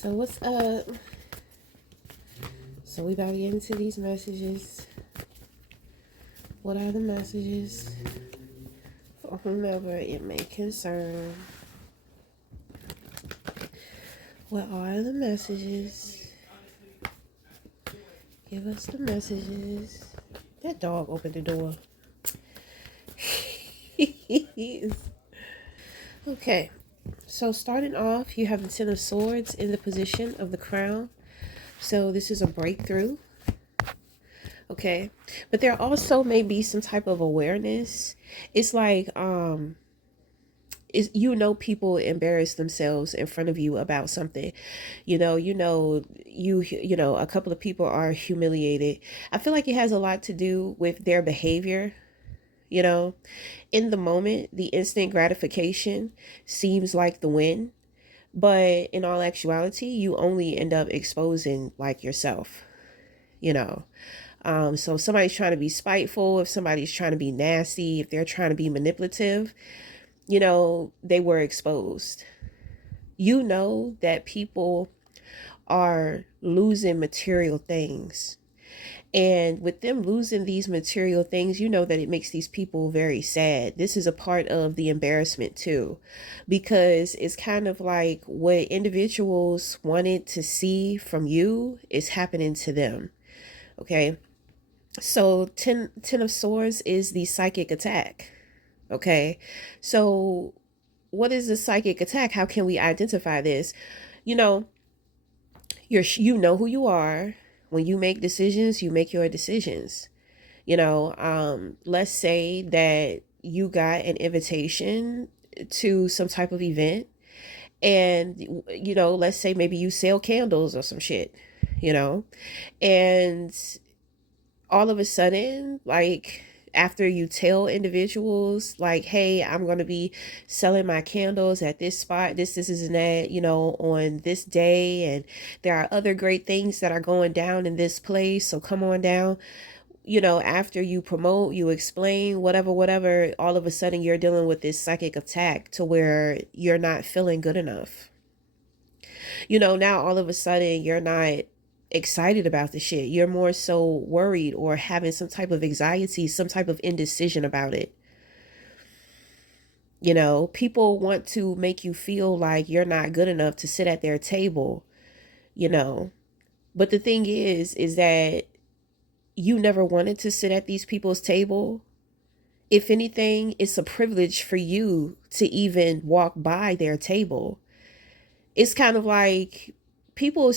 So what's up? So we about to get into these messages. What are the messages for whomever it may concern? What are the messages? Give us the messages. That dog opened the door. Okay. So starting off, you have the Ten of Swords in the position of the Crown. So this is a breakthrough. Okay. But there also may be some type of awareness. It's like is people embarrass themselves in front of you about something. A couple of people are humiliated. I feel like it has a lot to do with their behavior. you know in the moment, the instant gratification seems like the win, but in all actuality, you only end up exposing like yourself. you know so if somebody's trying to be spiteful, if somebody's trying to be nasty, if they're trying to be manipulative, they were exposed. That people are losing material things. And with them losing these material things, that it makes these people very sad. This is a part of the embarrassment too, because it's kind of like what individuals wanted to see from you is happening to them. Okay. So ten of Swords is the psychic attack. Okay. So what is the psychic attack? How can we identify this? You know, you know who you are. When you make decisions, you make your decisions. Let's say that you got an invitation to some type of event, and let's say maybe you sell candles or some shit, you know, and all of a sudden, like, after you tell individuals like, hey, I'm going to be selling my candles at this spot, this and that, on this day, and there are other great things that are going down in this place, so come on down. After you promote, you explain, whatever, all of a sudden you're dealing with this psychic attack to where you're not feeling good enough. Now all of a sudden you're not excited about the shit. You're more so worried or having some type of anxiety, some type of indecision about it. People want to make you feel like you're not good enough to sit at their table, you know. But the thing is that you never wanted to sit at these people's table. If anything, it's a privilege for you to even walk by their table. It's kind of like people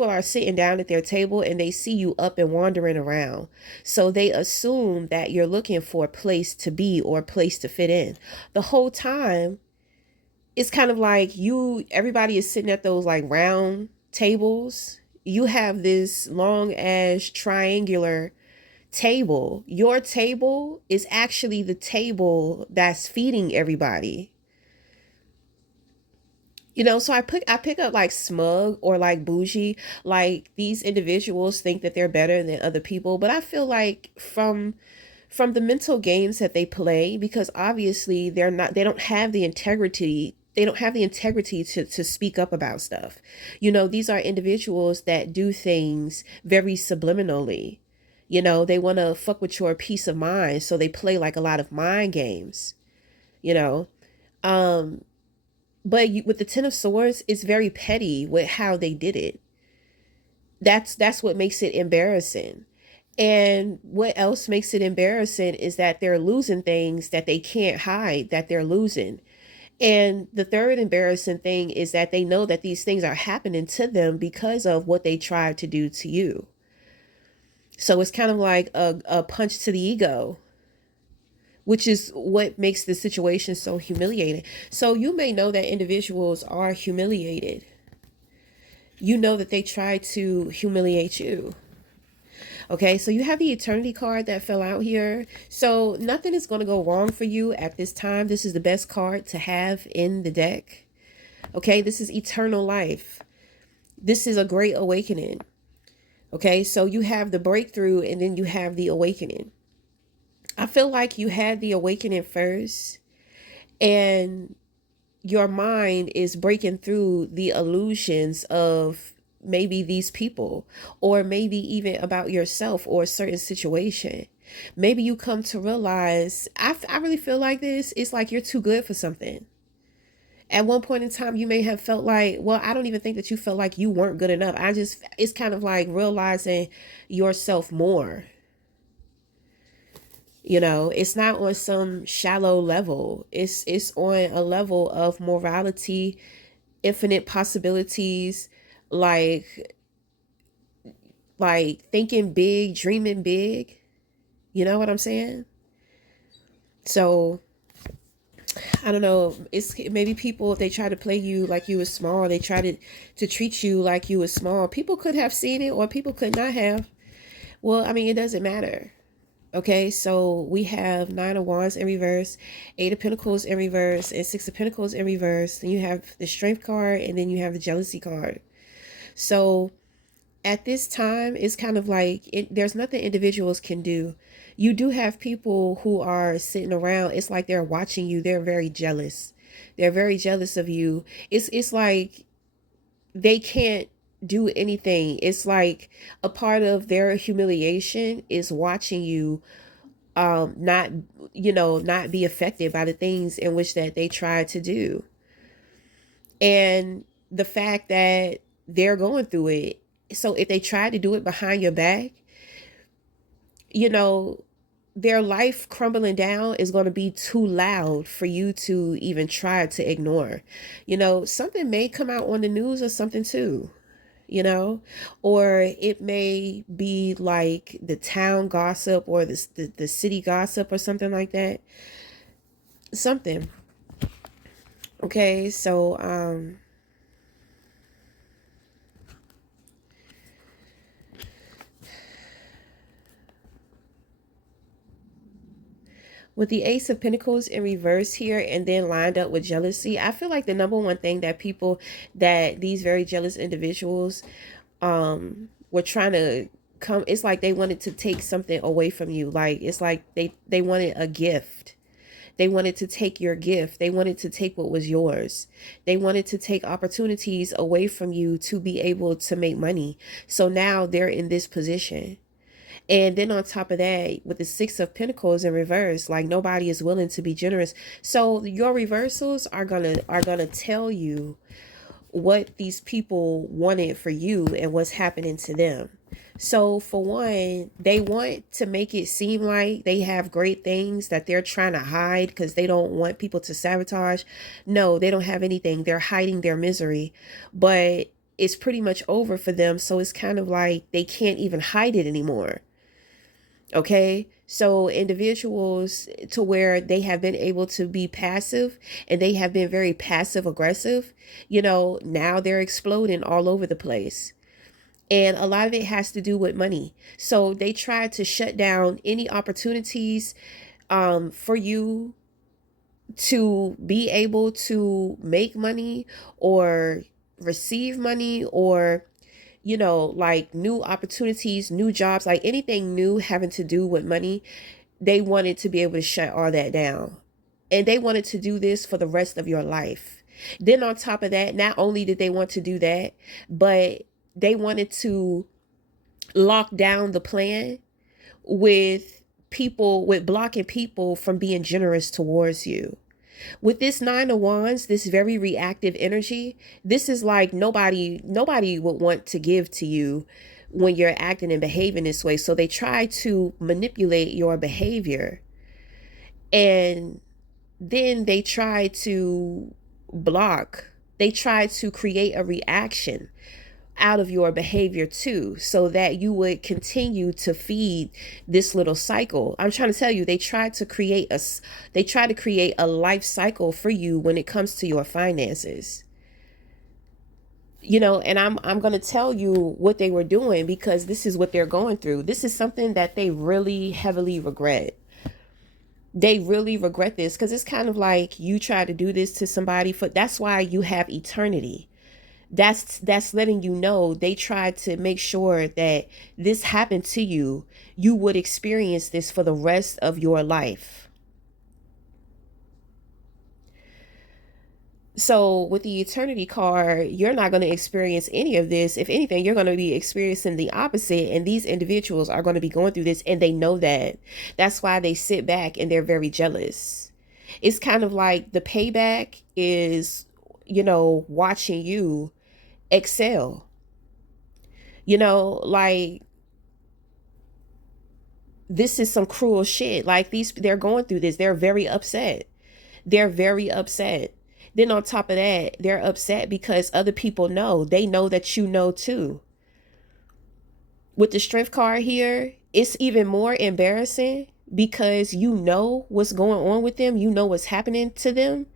are sitting down at their table and they see you up and wandering around. So they assume that you're looking for a place to be or a place to fit in. The whole time, it's kind of like everybody is sitting at those like round tables. You have this long ass triangular table. Your table is actually the table that's feeding everybody. So I pick up like smug or like bougie. Like, these individuals think that they're better than other people, but I feel like from the mental games that they play, because obviously they don't have the integrity. They don't have the integrity to speak up about stuff. These are individuals that do things very subliminally. They want to fuck with your peace of mind, so they play like a lot of mind games. You know, um, but with the Ten of Swords, it's very petty with how they did it. That's what makes it embarrassing. And what else makes it embarrassing is that they're losing things that they can't hide that they're losing. And the third embarrassing thing is that they know that these things are happening to them because of what they tried to do to you. So it's kind of like a punch to the ego, which is what makes the situation so humiliating. So you may know that individuals are humiliated. You know that they try to humiliate you. Okay, so you have the Eternity card that fell out here. So nothing is going to go wrong for you at this time. This is the best card to have in the deck. Okay, this is eternal life. This is a great awakening. Okay, so you have the breakthrough and then you have the awakening. I feel like you had the awakening first, and your mind is breaking through the illusions of maybe these people, or maybe even about yourself or a certain situation. Maybe you come to realize, I really feel like this. It's like you're too good for something. At one point in time, you may have felt like, well, I don't even think that you felt like you weren't good enough. It's kind of like realizing yourself more. It's not on some shallow level. It's on a level of morality, infinite possibilities, like thinking big, dreaming big. You know what I'm saying? So I don't know. It's maybe people, if they try to play you like you was small, they try to treat you like you was small. People could have seen it, or people could not have. Well, I mean, it doesn't matter. Okay, so we have Nine of Wands in reverse, Eight of Pentacles in reverse, and Six of Pentacles in reverse. Then you have the Strength card, and then you have the Jealousy card. So at this time, it's kind of like there's nothing individuals can do. You do have people who are sitting around. It's like they're watching you. They're very jealous. They're very jealous of you. It's like they can't do anything. It's like a part of their humiliation is watching you not not be affected by the things in which that they try to do. And the fact that they're going through it, so if they try to do it behind your back, you know their life crumbling down is going to be too loud for you to even try to ignore. Something may come out on the news or something too, or it may be like the town gossip, or the city gossip, or something like that. Something. Okay, so with the Ace of Pentacles in reverse here, and then lined up with jealousy, I feel like the number one thing that these very jealous individuals were trying to come, it's like they wanted to take something away from you. Like, it's like they wanted a gift. They wanted to take your gift. They wanted to take what was yours. They wanted to take opportunities away from you to be able to make money. So now they're in this position. And then on top of that, with the Six of Pentacles in reverse, like nobody is willing to be generous. So your reversals are gonna tell you what these people wanted for you and what's happening to them. So for one, they want to make it seem like they have great things that they're trying to hide because they don't want people to sabotage. No, they don't have anything. They're hiding their misery, but it's pretty much over for them. So it's kind of like they can't even hide it anymore. Okay, so individuals to where they have been able to be passive, and they have been very passive aggressive, now they're exploding all over the place. And a lot of it has to do with money. So they try to shut down any opportunities for you to be able to make money or receive money, or like new opportunities, new jobs, like anything new having to do with money. They wanted to be able to shut all that down. And they wanted to do this for the rest of your life. Then on top of that, not only did they want to do that, but they wanted to lock down the plan with people, with blocking people from being generous towards you. With this Nine of Wands, this very reactive energy, this is like nobody would want to give to you when you're acting and behaving this way. So they try to manipulate your behavior, and then they try to they try to create a reaction out of your behavior too, so that you would continue to feed this little cycle. I'm trying to tell you, they try to create a life cycle for you when it comes to your finances. And I'm going to tell you what they were doing, because this is what they're going through. This is something that they really heavily regret. They really regret this, because it's kind of like you try to do this to somebody. That's why you have eternity. That's letting you know they tried to make sure that this happened to you. You would experience this for the rest of your life. So with the eternity card, you're not going to experience any of this. If anything, you're going to be experiencing the opposite. And these individuals are going to be going through this and they know that. That's why they sit back and they're very jealous. It's kind of like the payback is, watching you excel. Like this is some cruel shit. Like they're going through this. They're very upset. They're very upset. Then on top of that, they're upset because other people know. They know that you know too. With the strength card here, it's even more embarrassing because you know what's going on with them. You know what's happening to them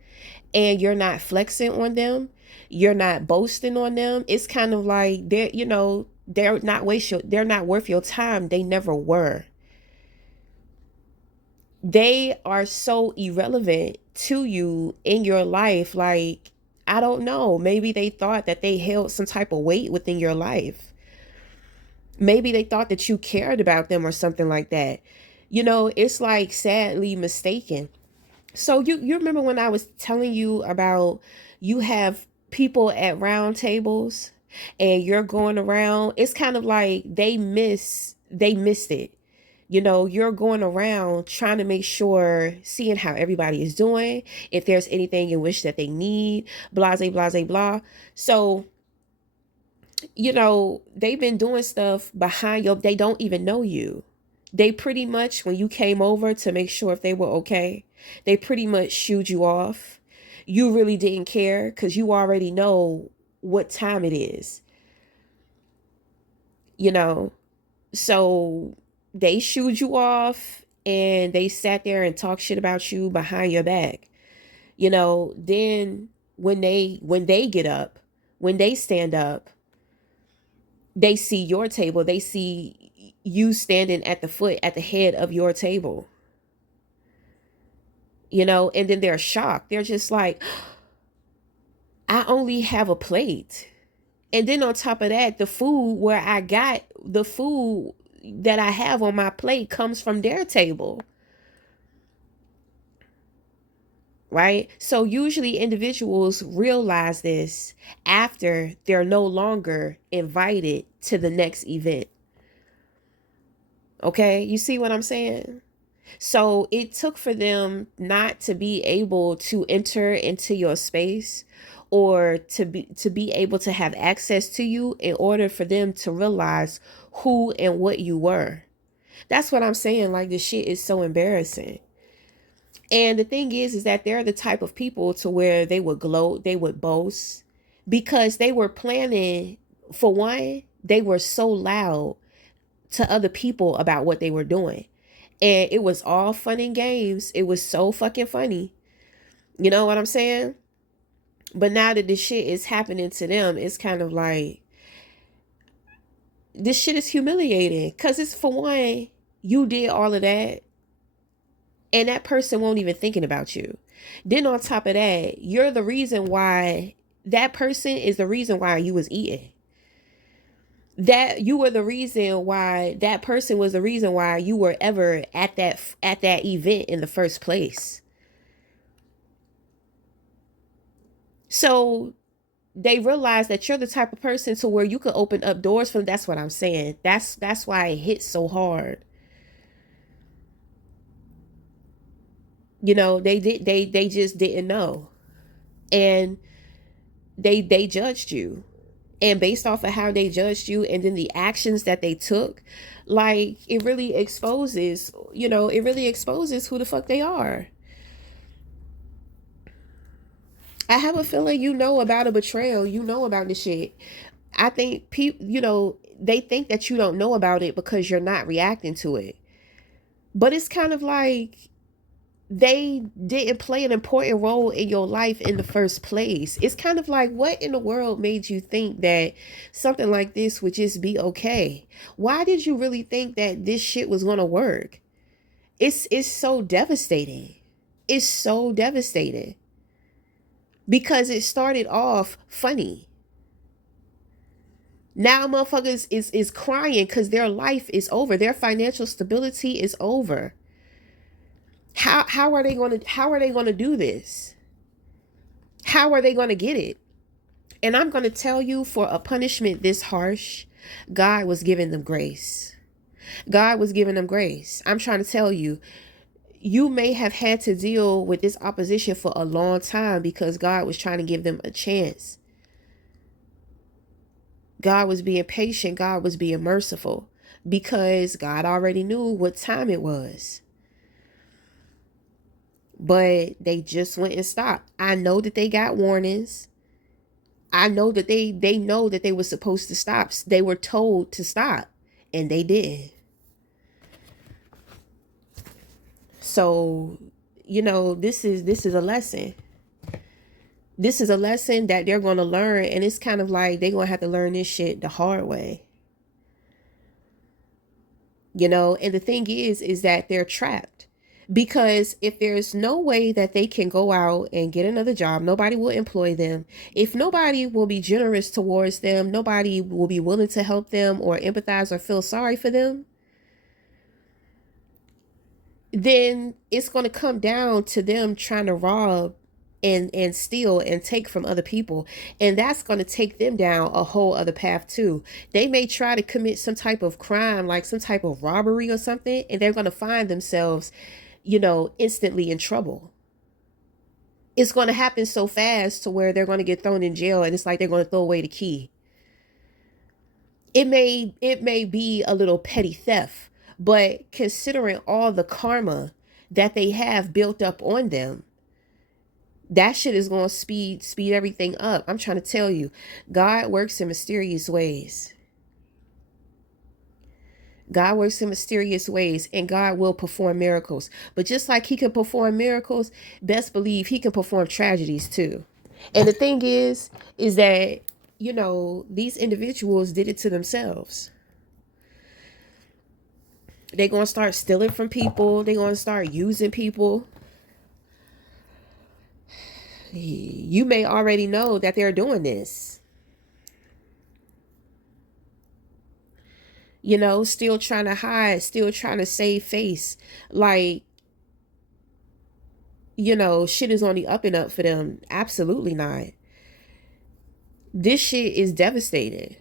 and you're not flexing on them. You're not boasting on them. It's kind of like they're not worth your time. They never were. They are so irrelevant to you in your life. Like, I don't know. Maybe they thought that they held some type of weight within your life. Maybe they thought that you cared about them or something like that. It's like sadly mistaken. So you remember when I was telling you about you have people at round tables and you're going around, it's kind of like they missed it. You're going around trying to make sure, seeing how everybody is doing, if there's anything in which that they need, blase, blase, blah. So, they've been doing stuff behind they don't even know you. They pretty much, when you came over to make sure if they were okay, they pretty much shooed you off. You really didn't care because you already know what time it is, you know? So they shooed you off and they sat there and talked shit about you behind your back. Then when they get up, when they stand up, they see your table, they see you standing at the head of your table, and then they're shocked. They're just like, I only have a plate. And then on top of that, the food that I have on my plate comes from their table. Right? So usually individuals realize this after they're no longer invited to the next event. Okay? You see what I'm saying? So it took for them not to be able to enter into your space or to be able to have access to you in order for them to realize who and what you were. That's what I'm saying. Like, this shit is so embarrassing. And the thing is that they're the type of people to where they would gloat, they would boast because they were planning. For one, they were so loud to other people about what they were doing. And it was all fun and games. It was so fucking funny. You know what I'm saying? But now that this shit is happening to them, it's kind of like, this shit is humiliating. Because it's, for one, you did all of that and that person won't even thinking about you. Then on top of that, you're the reason why, that person is the reason why you was eating. That you were the reason why, that person was the reason why you were ever at that event in the first place. So they realize that you're the type of person to where you could open up doors for them. That's what I'm saying. That's why it hits so hard. They just didn't know. And they judged you. And based off of how they judged you and then the actions that they took, like, it really exposes who the fuck they are. I have a feeling about a betrayal. You know about this shit. I think people, they think that you don't know about it because you're not reacting to it. But it's kind of like they didn't play an important role in your life in the first place. It's kind of like, what in the world made you think that something like this would just be okay? Why did you really think that this shit was going to work? It's so devastating. It's so devastating because it started off funny. Now motherfuckers is crying because their life is over. Their financial stability is over. How are they gonna do this? How are they going to get it? And I'm going to tell you, for a punishment this harsh, God was giving them grace. God was giving them grace. I'm trying to tell you, you may have had to deal with this opposition for a long time because God was trying to give them a chance. God was being patient. God was being merciful because God already knew what time it was. But they just went and stopped. I know that they got warnings. I know that they know that they were supposed to stop. They were told to stop, and they didn't. So, this is a lesson. This is a lesson that they're going to learn, and it's kind of like they're going to have to learn this shit the hard way. And the thing is that they're trapped. Because if there's no way that they can go out and get another job, nobody will employ them. If nobody will be generous towards them, nobody will be willing to help them or empathize or feel sorry for them, then it's going to come down to them trying to rob and steal and take from other people. And that's going to take them down a whole other path too. They may try to commit some type of crime, like some type of robbery or something, and they're going to find themselves instantly in trouble. It's going to happen so fast to where they're going to get thrown in jail, and it's like they're going to throw away the key. It may be a little petty theft, but considering all the karma that they have built up on them, that shit is going to speed everything up. I'm trying to tell you, God works in mysterious ways. God works in mysterious ways, and God will perform miracles. But just like he can perform miracles, best believe he can perform tragedies too. And the thing is that, these individuals did it to themselves. They're going to start stealing from people. They're going to start using people. You may already know that they're doing this. Still trying to hide, still trying to save face. Like, shit is on the up and up for them. Absolutely not. This shit is devastating.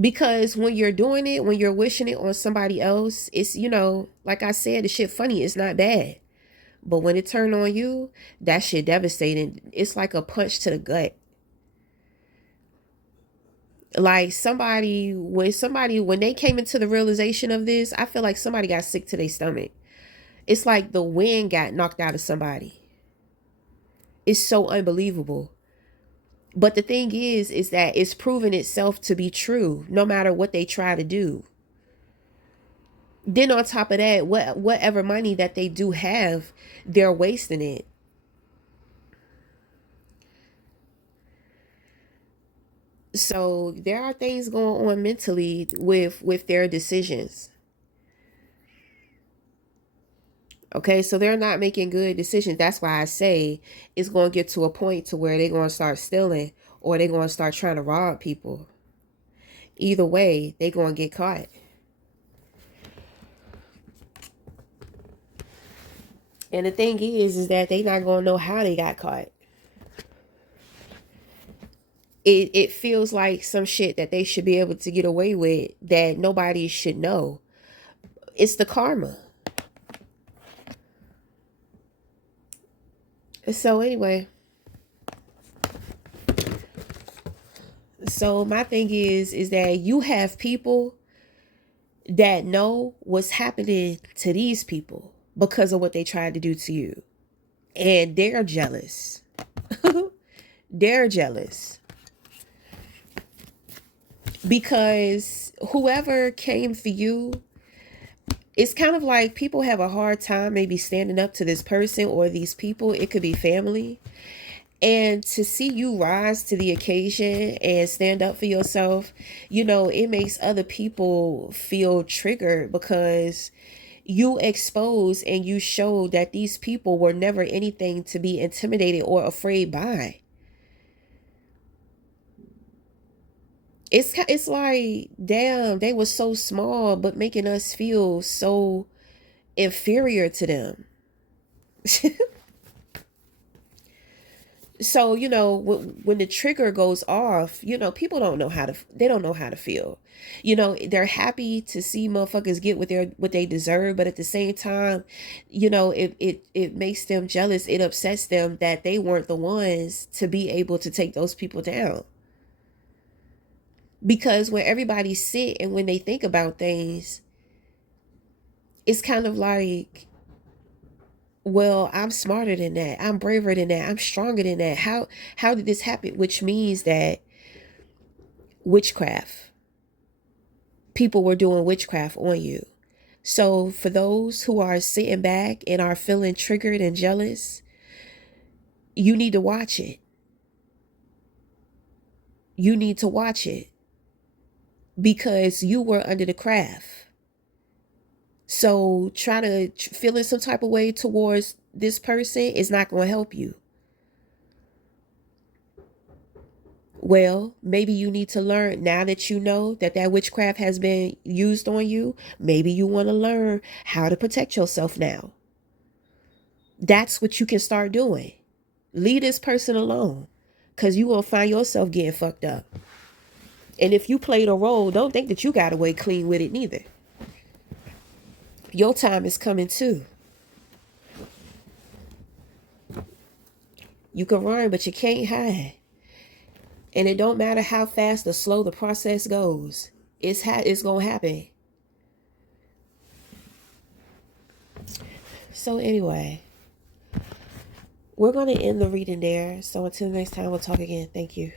Because when you're doing it, when you're wishing it on somebody else, it's, like I said, the shit funny, it's not bad. But when it turned on you, that shit devastating. It's like a punch to the gut. Like when they came into the realization of this, I feel like somebody got sick to their stomach. It's like the wind got knocked out of somebody. It's so unbelievable. But the thing is that it's proven itself to be true no matter what they try to do. Then on top of that, whatever money that they do have, they're wasting it. So there are things going on mentally with their decisions. Okay, so they're not making good decisions. That's why I say it's going to get to a point to where they're going to start stealing or they're going to start trying to rob people. Either way, they're going to get caught. And the thing is that they not going to know how they got caught. It feels like some shit that they should be able to get away with that nobody should know. It's the karma. So anyway, so my thing is that you have people that know what's happening to these people because of what they tried to do to you. And they're jealous. They're jealous. Because whoever came for you, it's kind of like people have a hard time maybe standing up to this person or these people. It could be family. And to see you rise to the occasion and stand up for yourself, it makes other people feel triggered because you expose and you show that these people were never anything to be intimidated or afraid by. It's like, damn, they were so small, but making us feel so inferior to them. So, when the trigger goes off, people don't know they don't know how to feel. They're happy to see motherfuckers get what they deserve, but at the same time, it makes them jealous. It upsets them that they weren't the ones to be able to take those people down. Because when everybody sit and when they think about things, it's kind of like, well, I'm smarter than that. I'm braver than that. I'm stronger than that. How did this happen? Which means that witchcraft, people were doing witchcraft on you. So for those who are sitting back and are feeling triggered and jealous, you need to watch it. You need to watch it because you were under the craft. So try to feel in some type of way towards this person is not going to help you. Well, maybe you need to learn now that you know that witchcraft has been used on you. Maybe you want to learn how to protect yourself now. That's what you can start doing. Leave this person alone because you will find yourself getting fucked up. And if you played a role, don't think that you got away clean with it neither. Your time is coming too. You can run, but you can't hide. And it don't matter how fast or slow the process goes. It's going to happen. So anyway, we're going to end the reading there. So until next time, we'll talk again. Thank you.